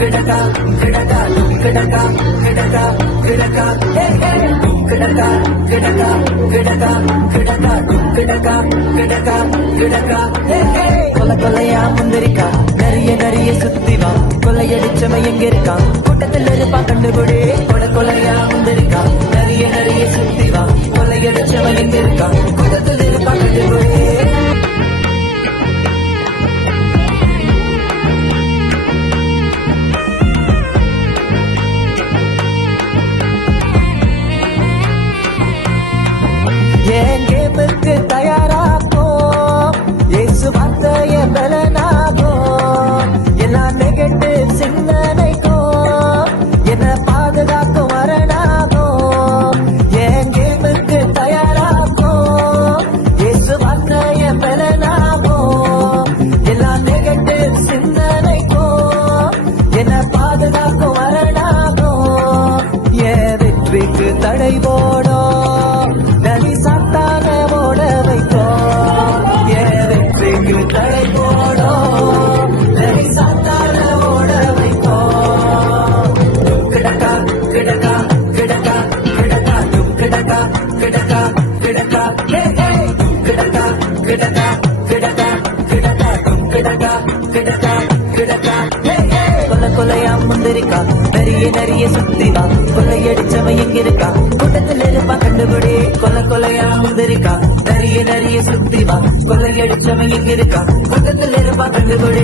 கிடக்கா கிடக்கா கிடக்கா கிடக்கா கிடக்கா கிடக்கா கிடக்கா கிடக்கா கிடக்கா கிடக்கா கிடக்கா கிடக்கா கொலை கொலையா முந்திரிக்கா நிறைய நிறைய சுத்திவா கொள்ளையடிச்சவன் எங்க இருக்கான் கூட்டத்தில் இருப்பா கண்டுபிடி கொலை கொலையா முந்திரிக்கா நிறைய நிறைய சுத்திவா கொள்ளையடிச்சவன் எங்க இருக்கான் கூட்டத்தில் இருப்பா கண்டுபிடி என் கேமுக்கு தயாராகும் இயேசு வார்த்தைய பலனாகும் எல்லா நெகட்டிவ் சிந்தனைக்கும் என்ன பாதுகாக்கும் வரனாகும் என் கேமுக்கு தயாராகும் இயேசு வார்த்தைய பலனாகும் எல்லா நெகட்டிவ் சிந்தனைக்கும் என்ன பாதுகாக்கும் வரனாகும் என் வெற்றிக்கு தடை போடும் நதி சாத்தான ஓட வைக்கும் என் வெற்றிக்கு தடை போடும் நதி சாத்தான ஓட வைக்கும் கிடக்கா கிடக்கா கிடக்கா கிடக்கா கிடக்கா கிடக்கா கிடக்கா கிடக்கா கிடக்கா கிடக்கா கிடக்கா கிடக்கா கிடக்கா கிடக்கா கொலை கொலையா முந்திரிக்கா நிறைய நிறைய சுத்திவா கொள்ளையடிச்சவன் எங்க இருக்கா கூட்டத்தில் இருப்பா கண்டுபிடி கொலை கொலையா முந்திரிக்கா நிறைய நிறைய சுத்திவா கொள்ளையடிச்சவன் எங்க இருக்கா கூட்டத்தில் இருப்பா கண்டுபிடி